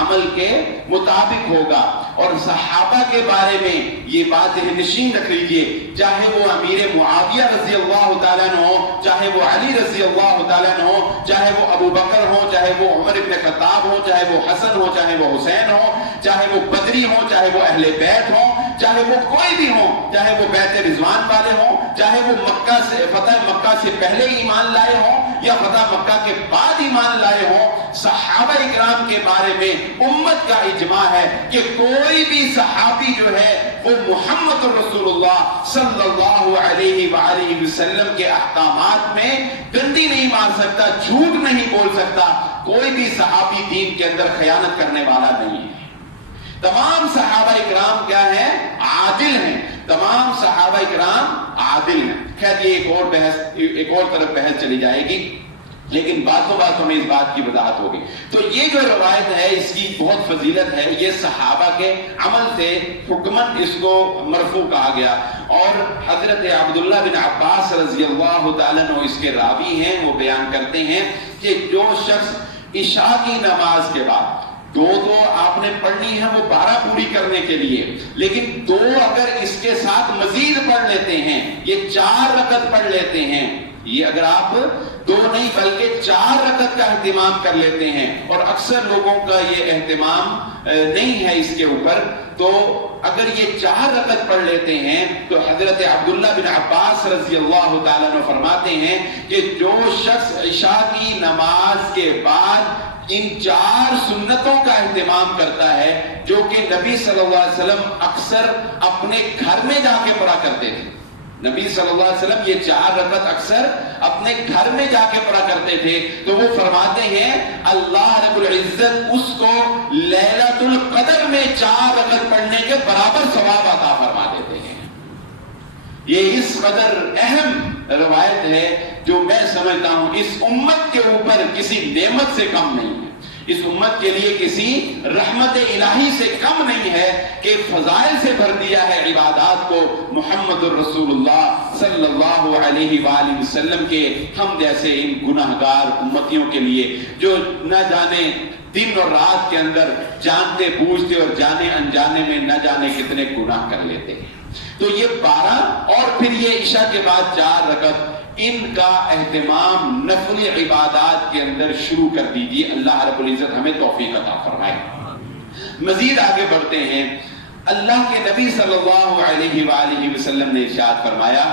عمل کے مطابق ہوگا۔ اور صحابہ کے بارے میں یہ بات نشین رکھ لیجئے، چاہے وہ امیر معاویہ رضی اللہ تعالیٰ عنہ ہو، چاہے وہ علی رضی اللہ تعالیٰ عنہ ہو، چاہے وہ ابو بکر ہو، چاہے وہ عمر ابن خطاب ہو، چاہے وہ حسن ہو، چاہے وہ حسین ہو، چاہے وہ بدری ہو، چاہے وہ اہل بیت ہو، چاہے وہ کوئی بھی ہو، چاہے وہ بیت رضوان والے ہوں، چاہے وہ مکہ سے فتح مکہ سے پہلے ایمان لائے ہوں یا فتح مکہ کے بعد ایمان لائے ہوں، صحابہ اکرام کے بارے میں امت کا اجماع ہے کہ کوئی بھی صحابی جو ہے وہ محمد الرسول اللہ صلی اللہ علیہ وآلہ وسلم کے احکامات میں گندی نہیں مار سکتا، جھوٹ نہیں بول سکتا، کوئی بھی صحابی دین کے اندر خیانت کرنے والا نہیں ہے۔ تمام صحابہ اکرام کیا ہیں؟ عادل ہیں، تمام صحابہ اکرام عادل ہیں۔ خیر یہ ایک اور طرف بحث چلی جائے گی، لیکن باتوں میں اس بات کی وضاحت ہوگی۔ تو یہ جو روایت ہے اس کی بہت فضیلت ہے، یہ صحابہ کے عمل سے حکماً اس کو مرفوع کہا گیا، اور حضرت عبداللہ بن عباس رضی اللہ تعالیٰ عنہ اس کے راوی ہیں، وہ بیان کرتے ہیں کہ جو شخص عشاء کی نماز کے بعد 2 آپ نے پڑھنی ہے وہ 12 پوری کرنے کے لیے، لیکن 2 اگر اس کے ساتھ مزید پڑھ لیتے ہیں، یہ 4 رکعت پڑھ لیتے ہیں، یہ اگر آپ 2 نہیں بلکہ 4 رکعت کا اہتمام کر لیتے ہیں، اور اکثر لوگوں کا یہ اہتمام نہیں ہے اس کے اوپر، تو اگر یہ 4 رکعت پڑھ لیتے ہیں تو حضرت عبداللہ بن عباس رضی اللہ تعالیٰ عنہ فرماتے ہیں کہ جو شخص عشاء کی نماز کے بعد ان 4 سنتوں کا اہتمام کرتا ہے جو کہ نبی صلی اللہ علیہ وسلم اکثر اپنے گھر میں جا کے پڑھا کرتے تھے، نبی صلی اللہ علیہ وسلم یہ 4 رکعت اکثر اپنے گھر میں جا کے پڑھا کرتے تھے، تو وہ فرماتے ہیں اللہ رب العزت اس کو لیلۃ القدر میں 4 رکعت پڑھنے کے برابر ثواب عطا فرما دیتے ہیں۔ یہ اس قدر اہم روایت ہے جو میں سمجھتا ہوں اس امت کے اوپر کسی نعمت سے کم نہیں ہے، اس امت کے لیے کسی رحمت الہی سے کم نہیں ہے کہ فضائل سے بھر دیا ہے عبادات کو محمد الرسول اللہ صلی اللہ علیہ وآلہ وسلم کے ہم جیسے ان گناہگار امتیوں کے لیے جو نہ جانے دن اور رات کے اندر جانتے بوجھتے اور جانے انجانے میں نہ جانے کتنے گناہ کر لیتے ہیں. تو یہ 12 اور پھر یہ عشاء کے بعد 4 رکعت ان کا اہتمام نفل عبادات کے اندر شروع کر دیجیے. اللہ رب العزت ہمیں توفیق عطا فرمائے. مزید آگے بڑھتے ہیں. اللہ کے نبی صلی اللہ علیہ وآلہ وسلم نے ارشاد فرمایا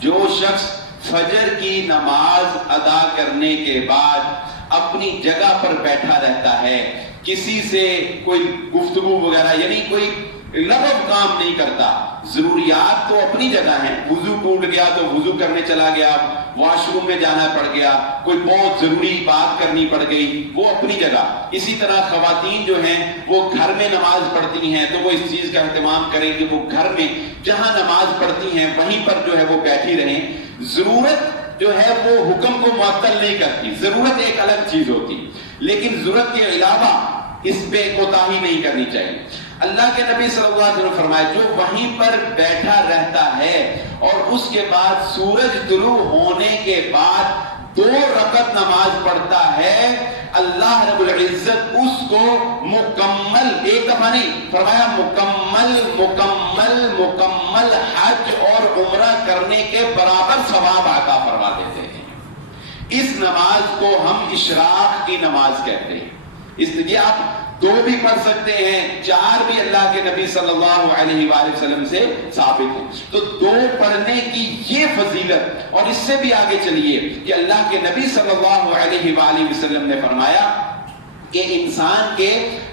جو شخص فجر کی نماز ادا کرنے کے بعد اپنی جگہ پر بیٹھا رہتا ہے, کسی سے کوئی گفتگو وغیرہ یعنی کوئی لغو کام نہیں کرتا, ضروریات تو اپنی جگہ ہیں, وضو ٹوٹ گیا تو وضو کرنے چلا گیا, واش روم میں جانا پڑ گیا, کوئی بہت ضروری بات کرنی پڑ گئی, وہ اپنی جگہ. اسی طرح خواتین جو ہیں وہ گھر میں نماز پڑھتی ہیں تو وہ اس چیز کا اہتمام کریں کہ وہ گھر میں جہاں نماز پڑھتی ہیں وہیں پر جو ہے وہ بیٹھی رہیں. ضرورت جو ہے وہ حکم کو معطل نہیں کرتی, ضرورت ایک الگ چیز ہوتی, لیکن ضرورت کے علاوہ اس پہ کوتاہی نہیں کرنی چاہیے. اللہ کے نبی صلی اللہ علیہ وسلم فرمایا جو وہیں پر بیٹھا رہتا ہے اور اس کے بعد سورج طلوع ہونے کے بعد 2 رکعت نماز پڑھتا ہے, اللہ رب العزت اس کو مکمل, ایک دفعہ نہیں فرمایا, مکمل حج اور عمرہ کرنے کے برابر ثواب عطا فرما دیتے ہیں. اس نماز کو ہم اشراق کی نماز کہتے ہیں. اس لیے آپ 2 بھی پڑھ سکتے ہیں, 4 بھی اللہ کے نبی صلی اللہ علیہ وآلہ وسلم سے ثابت ہے. تو 2 پڑھنے کی یہ فضیلت, اور اس سے بھی آگے چلیے کہ اللہ کے نبی صلی اللہ علیہ وآلہ وسلم نے فرمایا کہ انسان کے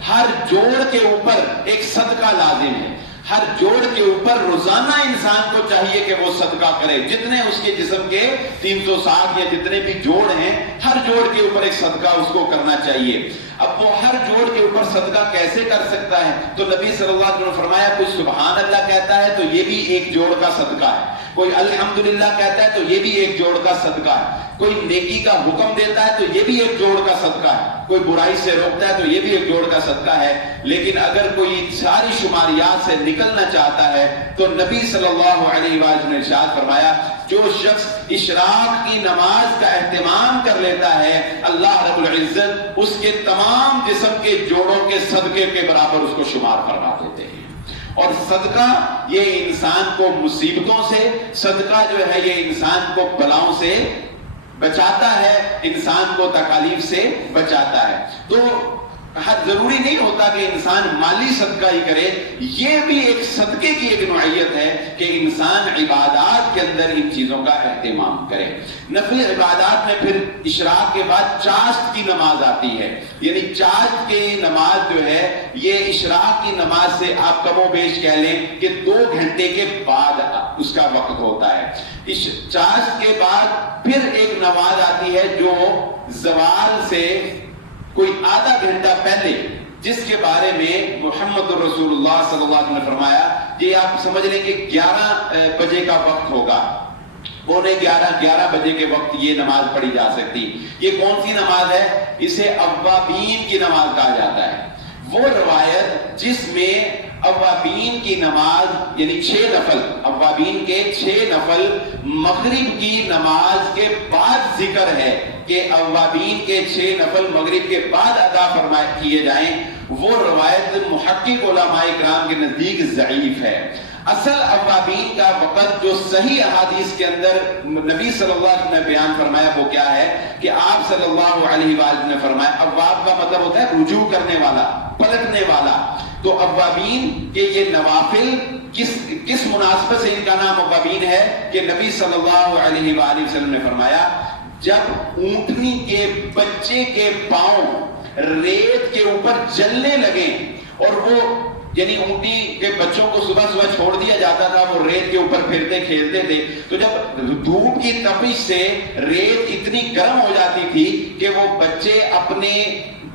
ہر جوڑ کے اوپر ایک صدقہ لازم ہے. ہر جوڑ کے اوپر روزانہ انسان کو چاہیے کہ وہ صدقہ کرے, جتنے اس کے جسم کے 360 یا جتنے بھی جوڑ ہیں ہر جوڑ کے اوپر ایک صدقہ اس کو کرنا چاہیے. اب وہ ہر جوڑ کے اوپر صدقہ کیسے کر سکتا ہے؟ تو نبی صلی اللہ علیہ وسلم نے فرمایا کوئی سبحان اللہ کہتا ہے تو یہ بھی ایک جوڑ کا صدقہ ہے, کوئی الحمدللہ کہتا ہے تو یہ بھی ایک جوڑ کا صدقہ ہے, کوئی نیکی کا حکم دیتا ہے تو یہ بھی ایک جوڑ کا صدقہ ہے, کوئی برائی سے روکتا ہے تو یہ بھی ایک جوڑ کا صدقہ ہے. لیکن اگر کوئی ساری شماریات سے نکلنا چاہتا ہے تو نبی صلی اللہ علیہ وآلہ نے ارشاد فرمایا جو شخص اشراق کی نماز کا اہتمام کر لیتا ہے اللہ رب العزت اس کے تمام جسم کے جوڑوں کے صدقے کے برابر اس کو شمار فرما دیتے ہیں. اور صدقہ یہ انسان کو مصیبتوں سے, صدقہ جو ہے یہ انسان کو بلاؤں سے بچاتا ہے, انسان کو تکالیف سے بچاتا ہے. تو ضروری نہیں ہوتا کہ انسان مالی صدقہ ہی کرے, یہ بھی ایک صدقے کی ایک نوعیت ہے کہ انسان عبادات کے اندر ان چیزوں کا اہتمام کرے. نفل عبادات میں پھر اشراق کے بعد چاشت کی نماز آتی ہے, یعنی چاشت کی نماز جو ہے یہ اشراق کی نماز سے آپ کم و بیش کہہ لیں کہ 2 گھنٹے کے بعد اس کا وقت ہوتا ہے. چاشت کے بعد پھر ایک نماز آتی ہے جو زوال سے کوئی آدھا گھنٹہ پہلے, جس کے بارے میں محمد رسول اللہ صلی اللہ علیہ وسلم نے فرمایا یہ آپ سمجھ لیں کہ 11 بجے کا وقت ہوگا, 11 بجے کے وقت یہ نماز پڑھی جا سکتی. یہ کون سی نماز ہے؟ اسے اوابین کی نماز کہا جاتا ہے. وہ روایت جس میں اوابین کی نماز یعنی 6 نفل, اوابین کے 6 نفل مغرب کی نماز کے بعد ذکر ہے کہ اوابین کے 6 نفل مغرب کے بعد ادا فرمائے کیے جائیں, وہ روایت محقق علماء کرام کے نزدیک ضعیف ہے. اصل اوابین کا وقت جو صحیح احادیث کے اندر نبی صلی اللہ علیہ وسلم نے بیان فرمایا وہ کیا ہے کہ آپ صلی اللہ علیہ وآلہ نے فرمایا, اواب کا مطلب ہوتا ہے رجوع کرنے والا, پلٹنے والا. تو اوابین کے یہ نوافل کس مناسبت سے ان کا نام اوابین ہے کہ نبی صلی اللہ علیہ وآلہ وسلم نے فرمایا جب اونٹنی کے بچے کے پاؤں ریت کے اوپر جلنے لگے, اور وہ یعنی اونٹنی کے بچوں کو صبح چھوڑ دیا جاتا تھا, وہ ریت کے اوپر پھرتے کھیلتے تھے, تو جب دھوپ کی تپش سے ریت اتنی گرم ہو جاتی تھی کہ وہ بچے اپنے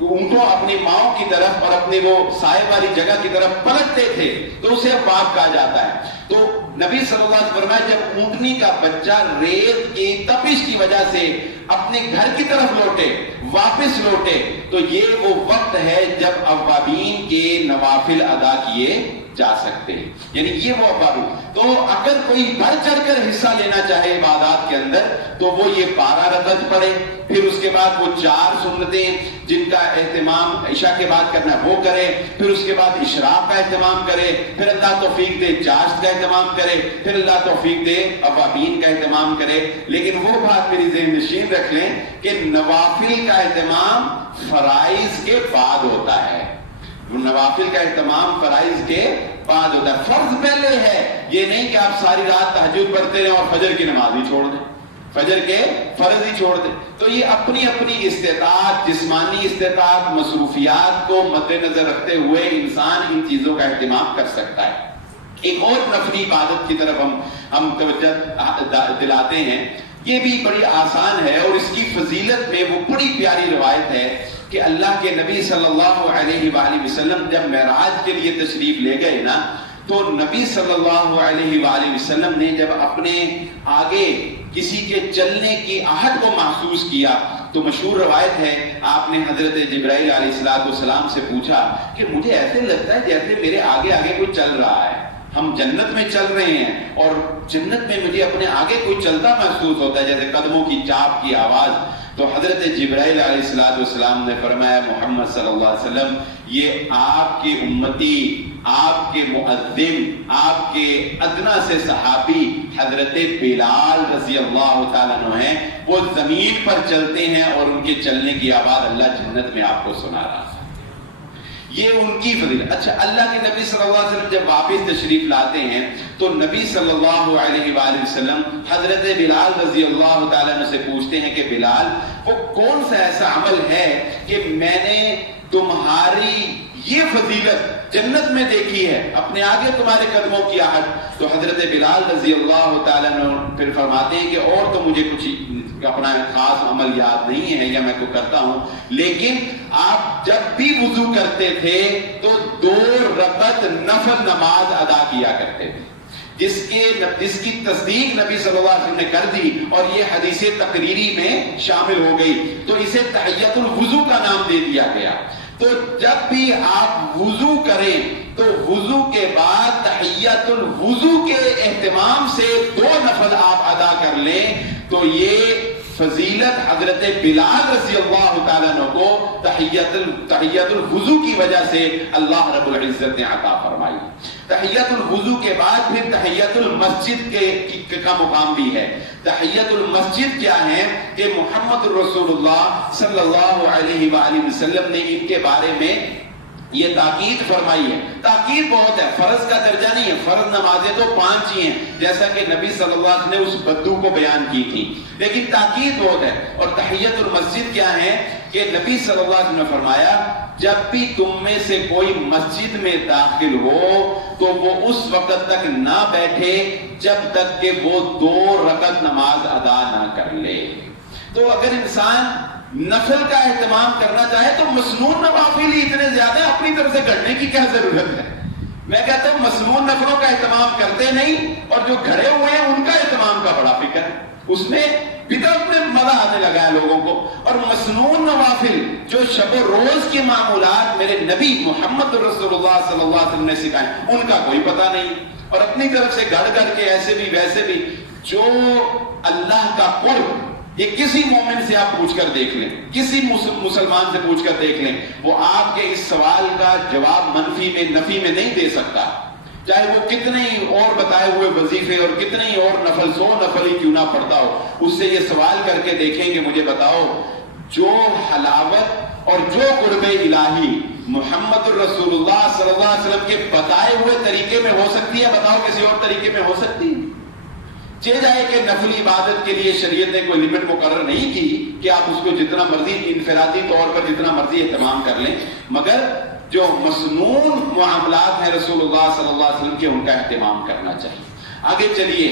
اونٹوں اپنی ماؤں کی طرف اور اپنی وہ سائے والی جگہ کی طرف پلٹتے تھے تو اسے اواب کہا جاتا ہے. تو نبی صلی اللہ علیہ وسلم فرمایا جب اونٹنی کا بچہ ریت کی تپش کی وجہ سے اپنے گھر کی طرف لوٹے، واپس لوٹے، تو یہ وہ وقت ہے جب اوابین کے نوافل ادا کیے جا سکتے ہیں، یعنی یہ وہ اوابین۔ تو اگر کوئی بڑھ چڑھ کر حصہ لینا چاہے عبادات کے اندر تو وہ یہ 12 رکعت پڑھے، پھر اس کے بعد وہ 4 سنتیں جن کا اہتمام عشاء کے بعد کرنا ہے وہ کرے، پھر اس کے بعد اشراق کا اہتمام کرے، پھر اللہ توفیق دے چاشت کا اہتمام کرے، پھر اللہ توفیق دے اوابین کا اہتمام کرے۔ لیکن وہ بات میری ذہن نشین رکھ لیں کہ نوافل کا اہتمام فرائض کے بعد ہوتا ہے، نوافل کا اہتمام فرائض کے بعد ہوتا ہے، فرض پہلے ہے۔ یہ نہیں کہ آپ ساری رات تہجد پڑھتے رہیں اور فجر کی نماز ہی چھوڑ دیں، فجر کے فرض ہی چھوڑ دیں۔ تو یہ اپنی اپنی استطاعت، جسمانی استطاعت، مصروفیات کو مد نظر رکھتے ہوئے انسان ان چیزوں کا اہتمام کر سکتا ہے۔ ایک اور نفلی عبادت کی طرف ہم توجہ دلاتے ہیں، یہ بھی بڑی آسان ہے اور اس کی فضیلت میں وہ بڑی پیاری روایت ہے کہ اللہ کے نبی صلی اللہ علیہ وآلہ وسلم جب معراج کے لیے تشریف لے گئے نا، تو نبی صلی اللہ علیہ وآلہ وسلم نے جب اپنے آگے کسی کے چلنے کی آہٹ کو محسوس کیا تو مشہور روایت ہے، آپ نے حضرت جبرائیل علیہ السلام سے پوچھا کہ مجھے ایسے لگتا ہے جیسے میرے آگے آگے کوئی چل رہا ہے، ہم جنت میں چل رہے ہیں اور جنت میں مجھے اپنے آگے کوئی چلتا محسوس ہوتا ہے جیسے قدموں کی چاپ کی آواز۔ تو حضرت جبرائیل علیہ السلام نے فرمایا محمد صلی اللہ علیہ وسلم یہ آپ کی امتی، آپ کے مؤذن، آپ کے ادنا سے صحابی حضرت بلال رضی اللہ تعالیٰ عنہ ہیں، وہ زمین پر چلتے ہیں اور ان کے چلنے کی آواز اللہ جنت میں آپ کو سنا رہا ہے۔ یہ ان کی فضیلت۔ اچھا، اللہ کے نبی صلی اللہ علیہ وسلم جب واپس تشریف لاتے ہیں تو نبی صلی اللہ علیہ وآلہ وسلم حضرت بلال رضی اللہ تعالیٰ عنہ سے پوچھتے ہیں کہ بلال وہ کون سا ایسا عمل ہے کہ میں نے تمہاری یہ فضیلت جنت میں دیکھی ہے، اپنے آگے تمہارے قدموں کی آہٹ؟ تو حضرت بلال رضی اللہ تعالیٰ عنہ پھر فرماتے ہیں کہ اور تو مجھے کچھ اپنا خاص عمل یاد نہیں ہے یا میں کو کرتا ہوں، لیکن آپ جب بھی وضو کرتے تھے تو 2 رکعت نفل نماز ادا کیا کرتے تھے، جس کی تصدیق نبی صلی اللہ علیہ وسلم نے کر دی اور یہ حدیث تقریری میں شامل ہو گئی، تو اسے تحیۃ الوضو کا نام دے دیا گیا۔ تو جب بھی آپ وضو کریں تو وضو کے بعد تحیۃ الوضو کے اہتمام سے 2 نفل آپ ادا کر لیں، تو یہ فضیلت حضرت بلال رضی اللہ تعالیٰ عنہ کو تحیۃ الوضو کی وجہ سے اللہ رب العزت نے عطا فرمائی۔ تحیۃ الوضو کے بعد پھر تحیۃ المسجد کا مقام بھی ہے۔ تحیۃ المسجد کیا ہے کہ محمد رسول اللہ صلی اللہ علیہ وآلہ وسلم نے ان کے بارے میں یہ تاکید فرمائی ہے۔ تاکید بہت ہے، فرض کا درجہ نہیں ہے، فرض نمازیں تو 5 ہی ہیں جیسا کہ نبی صلی اللہ علیہ وسلم نے اس بدو کو بیان کی تھی، لیکن تاکید بہت ہے۔ اور تحیۃ المسجد کیا ہے کہ نبی صلی اللہ علیہ وسلم نے فرمایا جب بھی تم میں سے کوئی مسجد میں داخل ہو تو وہ اس وقت تک نہ بیٹھے جب تک کہ وہ 2 رکعت نماز ادا نہ کر لے۔ تو اگر انسان نفل کا اہتمام کرنا چاہے تو مسنون نوافل ہی اتنے زیادہ اپنی طرف سے گھڑنے کی کیا ضرورت ہے؟ میں کہتا ہوں مسنون نفلوں کا اہتمام کرتے نہیں اور جو گھڑے ہوئے ہیں ان کا اہتمام کا بڑا فکر ہے، اس میں بدعت میں مزہ آنے لگا ہے لوگوں کو۔ اور مسنون نوافل جو شب و روز کی معمولات میرے نبی محمد رسول اللہ صلی اللہ علیہ وسلم نے سکھائے ان کا کوئی پتہ نہیں، اور اپنی طرف سے گھڑ گھڑ کے ایسے بھی ویسے بھی۔ جو اللہ کا قرب یہ کسی مومن سے آپ پوچھ کر دیکھ لیں، کسی مسلمان سے پوچھ کر دیکھ لیں، وہ آپ کے اس سوال کا جواب منفی میں نفی میں نہیں دے سکتا، چاہے وہ کتنے ہی اور بتائے ہوئے وظیفے اور کتنے ہی اور نفل 100 نفل ہی کیوں نہ پڑھتا ہو، اس سے یہ سوال کر کے دیکھیں کہ مجھے بتاؤ جو حلاوت اور جو قرب الہی محمد رسول اللہ صلی اللہ علیہ وسلم کے بتائے ہوئے طریقے میں ہو سکتی ہے، بتاؤ کسی اور طریقے میں ہو سکتی ہے؟ چہ جائے کہ نفلی عبادت کے لیے شریعت نے کوئی لمٹ مقرر نہیں کی کہ آپ اس کو جتنا مرضی انفرادی طور پر جتنا مرضی اہتمام کر لیں، مگر جو مسنون معاملات ہیں رسول اللہ صلی اللہ علیہ وسلم کے ان کا اہتمام کرنا چاہیے۔ آگے چلیے،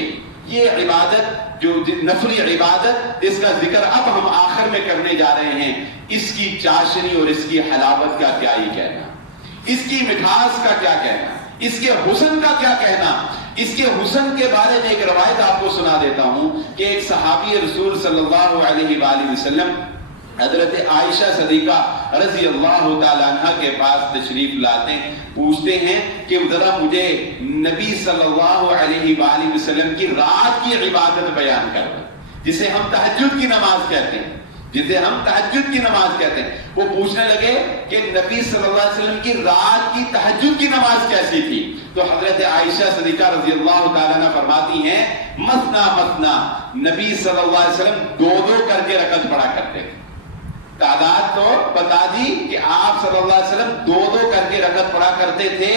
یہ عبادت جو نفلی عبادت اس کا ذکر اب ہم آخر میں کرنے جا رہے ہیں، اس کی چاشنی اور اس کی حلاوت کا کیا ہی کہنا، اس کی مٹھاس کا کیا کہنا، اس کے حسن کا کیا کہنا، اس کے حسن کے بارے میں ایک روایت آپ کو سنا دیتا ہوں کہ ایک صحابی رسول صلی اللہ علیہ وآلہ وسلم حضرت عائشہ صدیقہ رضی اللہ تعالیٰ عنہ کے پاس تشریف لاتے ہیں، پوچھتے ہیں کہ ذرا مجھے نبی صلی اللہ علیہ وآلہ وسلم کی رات کی عبادت بیان کر دو، جسے ہم تہجد کی نماز کہتے ہیں، وہ پوچھنے لگے کہ نبی صلی اللہ علیہ وسلم کی رات کی تہجد کی نماز کیسی تھی؟ تو حضرت عائشہ صدیقہ رضی اللہ تعالیٰ عنہ فرماتی ہیں مثنا مثنا، نبی صلی اللہ علیہ وسلم دو کر کے رکعت پڑھا کرتے تھے۔ تعداد تو بتا دی کہ آپ صلی اللہ علیہ وسلم دو کر کے رکعت پڑھا کرتے تھے،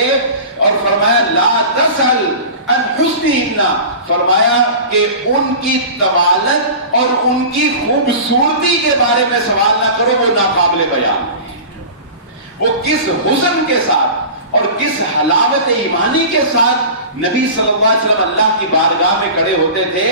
اور فرمایا لا تسأل عن حسنہن، فرمایا کہ ان کی طوالت اور ان کی خوبصورتی کے بارے میں سوال نہ کرو، وہ ناقابل بیان، وہ کس حسن کے ساتھ اور کس حلاوت ایمانی کے ساتھ نبی صلی اللہ علیہ وسلم اللہ کی بارگاہ میں کھڑے ہوتے تھے،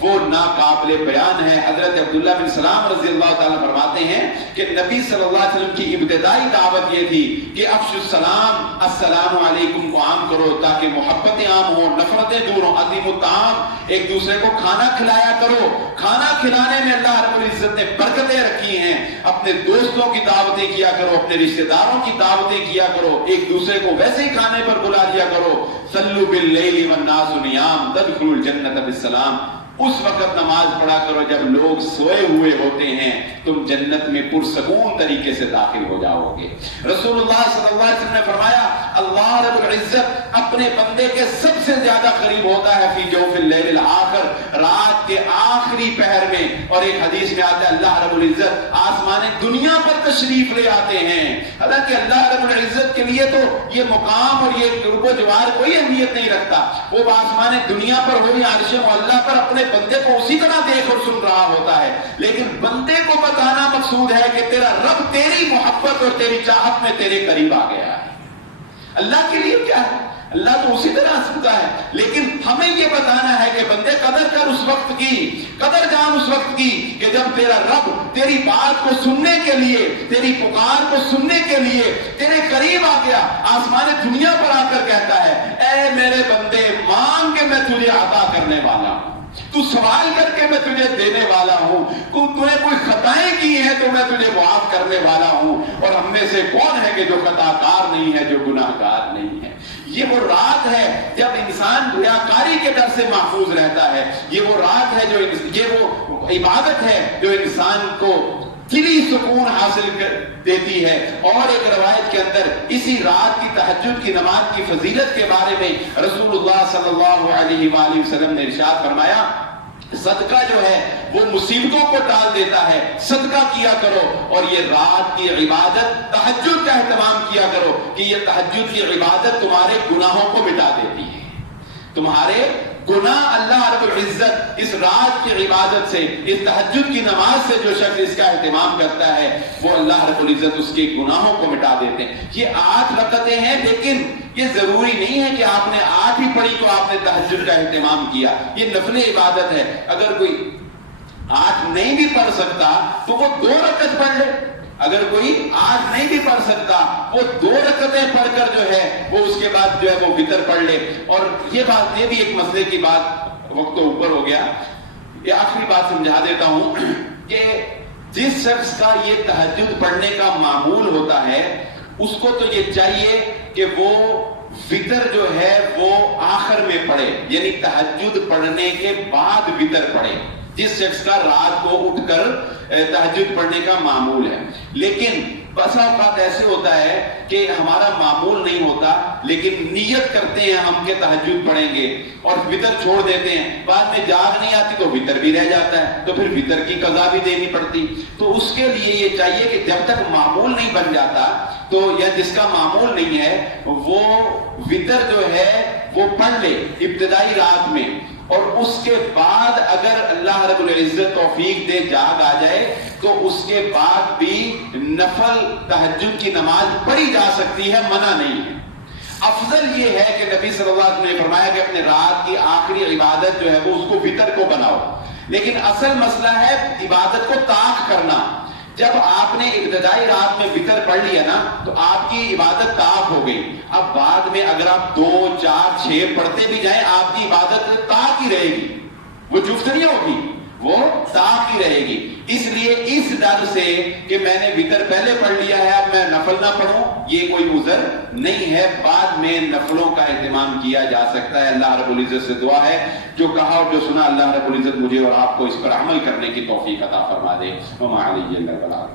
وہ ناقابل بیان ہے۔ حضرت عبداللہ بن سلام رضی اللہ تعالیٰ فرماتے ہیں کہ نبی صلی اللہ علیہ وسلم کی ابتدائی دعوت یہ تھی کہ افشوا السلام، السلام علیکم کو عام کرو تاکہ محبتیں عام ہوں، نفرتیں دور ہوں، عظیم الطعام، ایک دوسرے کو کھانا کھلایا کرو، کھانا کھلانے میں اللہ رب العزت نے برکتیں رکھی ہیں، اپنے دوستوں کی دعوتیں کیا کرو، اپنے رشتہ داروں کی دعوتیں کیا کرو، ایک دوسرے کو ویسے ہی کھانے پر بلا دیا کرو، صلوا باللیل والناس نیام تدخلوا الجنۃ بالسلام، اس وقت نماز پڑھا کرو جب لوگ سوئے ہوئے ہوتے ہیں، تم جنت میں پرسکون طریقے سے داخل ہو جاؤ گے۔ رسول اللہ صلی اللہ علیہ وسلم نے فرمایا اللہ رب العزت اپنے بندے کے سب سے زیادہ قریب ہوتا ہے فی جوف اللیل الآخر، رات کے آخری پہر میں، اور ایک حدیث میں آتا ہے اللہ رب العزت آسمان دنیا پر تشریف لے آتے ہیں۔ حالانکہ اللہ رب العزت کے لیے تو یہ مقام اور یہ قرب و جوار کوئی اہمیت نہیں رکھتا، وہ آسمان دنیا پر ہو یا عرش معلیٰ پر اپنے بندے کو اسی طرح دیکھ اور سن رہا ہوتا ہے، لیکن بندے کو بتانا مقصود ہے کہ تیرا رب تیری محبت اور تیری چاہت میں تیرے قریب آ گیا ہے۔ اللہ کے لیے کیا ہے؟ اللہ تو اسی طرح سنتا ہے، لیکن ہمیں یہ بتانا ہے کہ بندے قدر کر اس وقت کی، قدر جان اس وقت کی کہ جب تیرا رب تیری بات کو سننے کے لیے، تیری پکار کو سننے کے لیے تیرے قریب آ گیا، آسمان دنیا پر آ کر کہتا ہے اے میرے بندے مانگ کے میں تجھے عطا کرنے والا ہوں، تو سوال کر کے میں تجھے دینے والا ہوں، تو نے کوئی خطائیں کی ہیں تو میں تجھے معاف کرنے والا ہوں، اور ہم میں سے کون ہے کہ جو خطا کار نہیں ہے، جو گناہ گار نہیں ہے۔ یہ وہ رات ہے جب انسان ریاکاری کے ڈر سے محفوظ رہتا ہے، یہ وہ رات ہے یہ وہ عبادت ہے جو انسان کو دلی سکون حاصل کر دیتی ہے۔ اور ایک روایت کے اندر اسی رات کی تہجد کی نماز کی فضیلت کے بارے میں رسول اللہ صلی اللہ علیہ وآلہ وسلم نے ارشاد فرمایا صدقہ جو ہے وہ مصیبتوں کو ٹال دیتا ہے، صدقہ کیا کرو، اور یہ رات کی عبادت تہجد کا اہتمام کیا کرو کہ یہ تہجد کی عبادت تمہارے گناہوں کو مٹا دیتی ہے۔ تمہارے گناہ اللہ رب العزت اس رات کی عبادت سے، اس تہجد کی نماز سے جو شخص اس کا اہتمام کرتا ہے وہ اللہ رب العزت اس کے گناہوں کو مٹا دیتے ہیں۔ یہ 8 رکعتیں ہیں، لیکن یہ ضروری نہیں ہے کہ آپ نے 8 ہی پڑھی تو آپ نے تہجد کا اہتمام کیا، یہ نفل عبادت ہے۔ اگر کوئی 8 نہیں بھی پڑھ سکتا تو وہ 2 رکعت پڑھ لے، اگر کوئی 8 نہیں بھی پڑھ سکتا وہ 2 رکعتیں پڑھ کر جو ہے وہ اس کے بعد جو ہے وہ وتر پڑھ لے۔ اور یہ بات، یہ بھی ایک مسئلے کی بات، وقت تو اوپر ہو گیا، یہ آخری بات سمجھا دیتا ہوں کہ جس شخص کا یہ تہجد پڑھنے کا معمول ہوتا ہے اس کو تو یہ چاہیے کہ وہ وتر جو ہے وہ آخر میں پڑھے، یعنی تہجد پڑھنے کے بعد وتر پڑھے، جس شخص کا رات کو اٹھ کر تہجد پڑھنے کا معمول ہے۔ لیکن بسا اوقات ایسے ہوتا ہے کہ ہمارا معمول نہیں ہوتا لیکن نیت کرتے ہیں ہم کہ تہجد پڑھیں گے اور وتر چھوڑ دیتے ہیں، بعد میں جاگ نہیں آتی تو وتر بھی رہ جاتا ہے، تو پھر وتر کی قضا بھی دینی پڑتی۔ تو اس کے لیے یہ چاہیے کہ جب تک معمول نہیں بن جاتا تو یا جس کا معمول نہیں ہے وہ وتر جو ہے وہ پڑھ لے ابتدائی رات میں، اور اس کے بعد اگر اللہ رب العزت توفیق دے جاگ آ جائے تو اس کے بعد بھی نفل تہجد کی نماز پڑھی جا سکتی ہے، منع نہیں ہے۔ افضل یہ ہے کہ نبی صلی اللہ علیہ وسلم نے فرمایا کہ اپنے رات کی آخری عبادت جو ہے وہ اس کو وتر کو بناؤ، لیکن اصل مسئلہ ہے عبادت کو طاق کرنا۔ جب آپ نے ابتدائی رات میں وتر پڑھ لیا نا تو آپ کی عبادت طاق ہو گئی. اب بعد میں اگر آپ 2 4 6 پڑھتے بھی جائیں آپ کی عبادت طاق ہی رہے گی, وہ جفت نہیں ہوگی, وہ طاق ہی رہے گی. اس لیے اس ڈر سے کہ میں نے وتر پہلے پڑھ لیا ہے اب میں نفل نہ پڑھوں, یہ کوئی عذر نہیں ہے, بعد میں نفلوں کا اہتمام کیا جا سکتا ہے. اللہ رب العزت سے دعا ہے جو کہا اور جو سنا اللہ رب العزت مجھے اور آپ کو اس پر عمل کرنے کی توفیق عطا فرما دے. وما علی البلاغ.